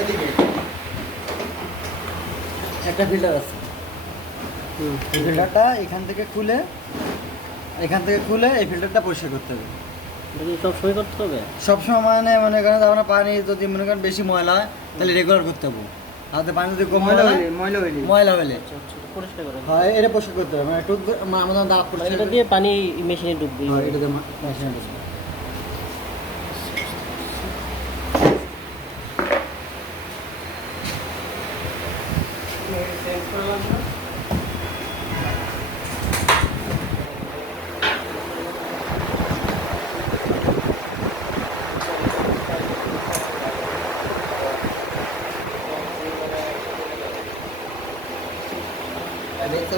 এদিকে একটা ফিল্টার আছে, এই ফিল্টারটা এখান থেকে খুলে এই ফিল্টারটা পরিষ্কার করতে হবে। সব সময় করতে হবে? সবসময় মানে মনে করেন আপনার পানি যদি মনে করেন বেশি ময়লা হয় তাহলে রেগুলার করতে হবে। আর পানি যদি কম ময়লা হলে পরিষ্কার করে হয় এটা পরিষ্কার করতে হবে। মানে টুথ আমাদের দাঁত পরিষ্কার এটা দিয়ে পানি মেশিনে ডুববে। এটা দিয়ে মেশিনে ঢুকবে।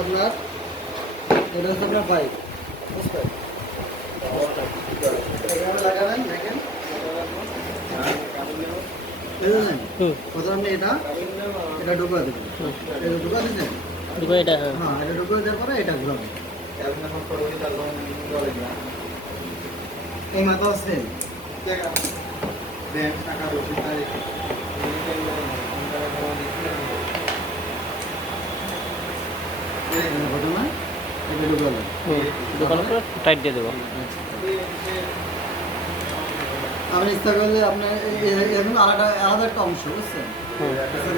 আপনার এটা হচ্ছে আপনার পাইপ, বুঝলেন? এখানে লাগাবেন, দেখেন বুঝলেন? প্রথমে এটা ঢুকা দেবেন, এটা ঢুকা দিচ্ছেন, হ্যাঁ এটা ঢুকা দেওয়ার পরে এটা ঘুরাবেন। এই মাথা আছে টাকা ঘটনা এটা ঢুকাবেন, দোকানে টাইট দিয়ে দেবো। আপনি ইচ্ছা করলে আপনার এরকম আলাদা একটা অংশ, বুঝছেন?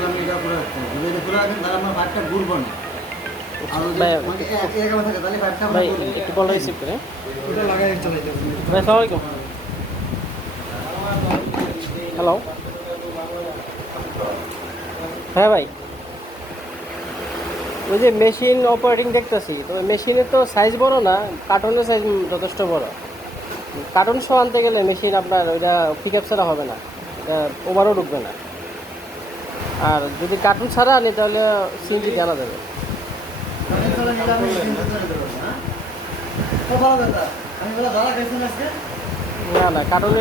আমি এটা করে রাখতে হবে, যদি এটা করে রাখেন তাহলে আমার পাইপটা ঘুরবো না। আর মানে এরকম থাকে তাহলে পাইপটা ভাই একটু কল রিসিভ করে ওটা লাগাই চলে যাবে। ভাই আসসালামু আলাইকুম। হ্যালো, হ্যাঁ ভাই, ওই যে মেশিন অপারেটিং দেখতেছি, তো মেশিনের তো সাইজ বড় না, কার্টুনের সাইজ যথেষ্ট বড়। কার্টুন সহ আনতে গেলে মেশিন আপনার ওইটা পিক আপ ছাড়া হবে না, ওভারও ঢুকবে না। আর যদি কার্টুন ছাড়া আনি তাহলে সিএনজি জানা যাবে। না না, কার্টুন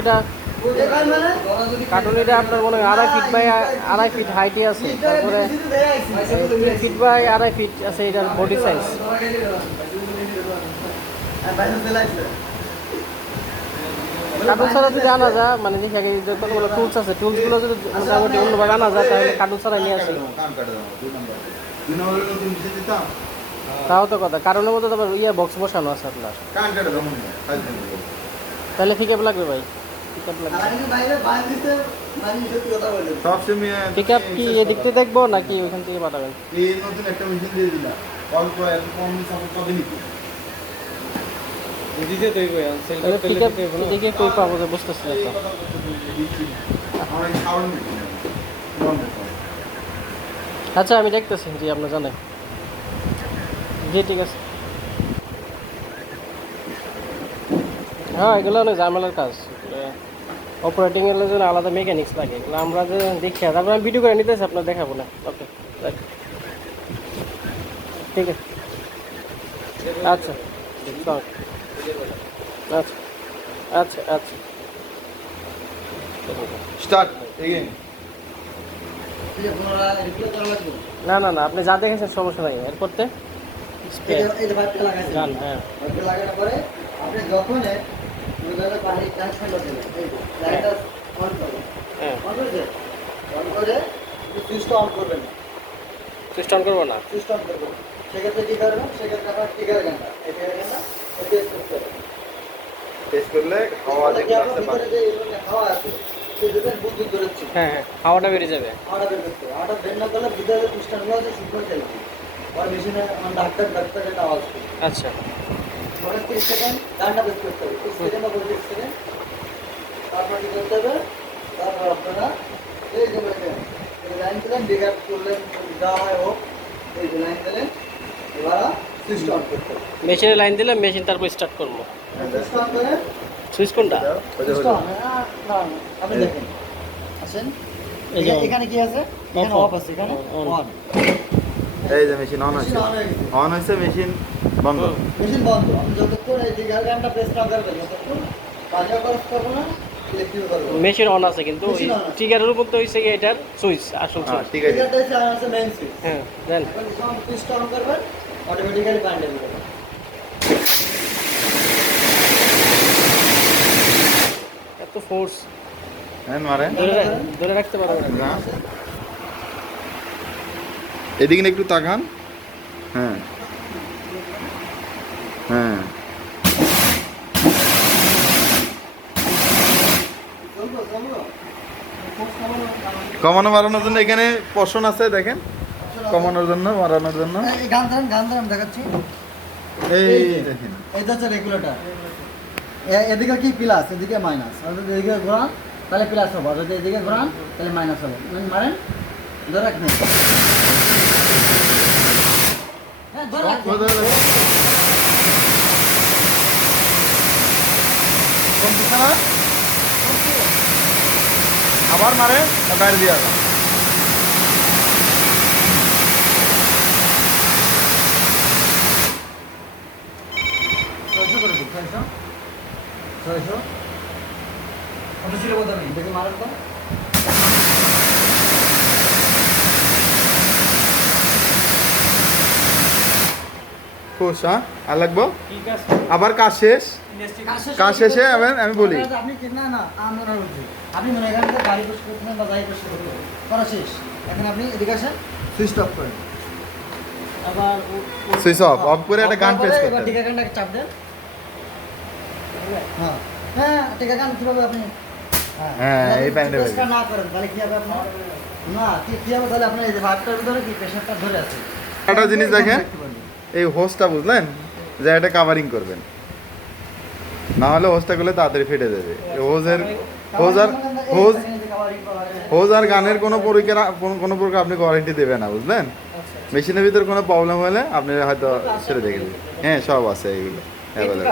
এটা আপনার মনে হয় 2.5 ফিট বাই 2.5 ফিট হাইটে আছে, তারপরে 3 ফিট বাই 2.5 ফিট আছে এটার বডি সাইজ। কার্টুন ছাড়া যদি আনা যায়, মানে দেখি আগে কতগুলো টুলস আছে, টুলসগুলো যদি মোটামুটি অন্যভাবে আনা যায় তাহলে কার্টুন ছাড়া নিয়ে আসি। তাও তো কথা, কারণের মধ্যে তো আবার বক্স বসানো আছে আপনার, তাহলে পিক আপ লাগবে ভাই। পিক আপ কি এদিক থেকে দেখবো নাকি ওইখান থেকে পাঠাবেন? এদিকে কই পাবো যে বুঝতেছি না তো। আচ্ছা আমি দেখতেছি, জি আপনার জানেন, জি ঠিক আছে। হ্যাঁ এগুলো অনেক ঝামেলার কাজ, অপারেটিং এর জন্য আলাদা মেকানিক্স লাগে, এগুলো আমরা যে দেখি তারপর আমি ভিডিও করে নিতেছি, আপনার দেখাবো না। ওকে ঠিক আছে, আচ্ছা আচ্ছা আচ্ছা আচ্ছা স্টার্ট এগেইন। না না না, আপনি যা দেখেছেন সমস্যা নাই, এর করতে গান। হ্যাঁ লাগানোর পরে আপনি যখন পানি ট্রান্সফার দেবেন, এই লাইটটা অন করবেন, অন করে সুইচটা অন করবেন, সুইচটা অন করবো না, সুইচটা অন করবেন। সেক্ষেত্রে কী করবেন, সেক্ষেত্রে আপনার টিকার গানটা এই টিকার গানটা টেস্ট করতে হবে। টেস্ট করলে হাওয়া দেখতে আসতে পারে, যে হাওয়া আছে সেই দুধের বুদ্ধি ধরেছে, হ্যাঁ হ্যাঁ হাওয়াটা বেরিয়ে যাবে। হাওয়াটা বের করতে হবে। হাওয়াটা বের না করলে ভিতরে পিস্টনগুলো আছে শুকনো থাকবে, আর মেশিনে ডাক্তার একটা আওয়াজ করবে। আচ্ছা 30 সেকেন্ড গানটা বের করতে হবে, 30 সেকেন্ড বা 35 সেকেন্ড। তারপর কী করতে হবে, তারপর আপনারা এই যে লাইন দিলেন, ডিগার করলেন, দেওয়া হয় হোক, এই যে লাইন দিলেন, এবার সুইচটা অন করতে হবে। মেশিনে লাইন দিলে মেশিন তারপর স্টার্ট করবো। সুইচটা অন করে সুইচ কোনটা? সুইচটা অন, না আপনি দেখেন আসেন, এখানে কি আছে, এখানে অফ আছে, এখানে অন। এই যে মেশিন অন আছে, অন হয়েছে, মেশিন বন্ধ, মেশিন বন্ধ। আপনি যতক্ষণ এই ডিগার গানটা প্রেস না করবেন ততক্ষণ কাজও করবো না, ইলেকট্রিক করবো। মেশিন অন আছে কিন্তু ট্রিগারের উপর তো হইছে কি এটার সুইচ, আসল সুইচ। ঠিক আছে, ট্রিগারটা হচ্ছে মেইন সুইচ। হ্যাঁ দেন, এখন যখন সুইচটা অন করবেন অটোমেটিক্যালি কারেন্ট যাবে। এত ফোর্স হ্যাঁ মারেন ধরে রাখতে পারবেন না। না এদিকে না একটু তাকান হ্যাঁ হ্যাঁ চলবো চলবো কমানো বাড়ানোর জন্য এখানে পশন আছে দেখেন কমানোর জন্য বাড়ানোর জন্য এই গান ধরেন দেখাচ্ছি। এই দেখেন এটা হচ্ছে রেগুলেটর। এদিকে কি প্লাস, এদিকে মাইনাস। আর যদি এদিকে ঘোরান তাহলে প্লাস হবে, আর যদি এদিকে ঘোরান তাহলে মাইনাস হবে। মারেন, ধরে রাখবেন। হ্যাঁ, ধরে রাখবেন। কমতেছে না? আবার মারে বাইরে দিয়ে আসা ছয়শো করে দিন, 600 কত ছিল বলতে নেই, দেখে মারেন তো। খুশ হ্যাঁ আর লাগবো ঠিক আছে আবার কাজ শেষ কাজ শেষে আমি বলি আপনি কি না না আমরা বলছি, আপনি মনে করেন যে গাড়ি পুশ করতেছেন বা গাড়ি পুশ করতেছেন, করা শেষ। এখন আপনি এদিকে আসেন, সুইচ অফ করেন। আবার সুইচ অফ করে একটা গান প্রেস করতে এবার হবে। টিকা গানটাকে চাপ দেন। হ্যাঁ হ্যাঁ, টিকা গান কিভাবে আপনি হ্যাঁ, এই প্যান্টে প্রেস না করেন তাহলে কি হবে আপনার? না কি হবে তাহলে আপনার এই যে ভাবটার ভিতরে কি প্রেসারটা ধরে আছে। একটা জিনিস দেখেন এই হোসটা বুঝলেন যে এটা কাভারিং করবেন না হলে হোসটা করলে তাড়াতাড়ি ফেটে যাবে হোজ আর গানের কোনো প্রকার আপনি ওয়ারেন্টি দেবে না বুঝলেন মেশিনের ভিতরে কোনো প্রবলেম হলে আপনি হয়তো সেটা দেখে দেবেন হ্যাঁ সব আছে এইগুলো অ্যাভেলেবেল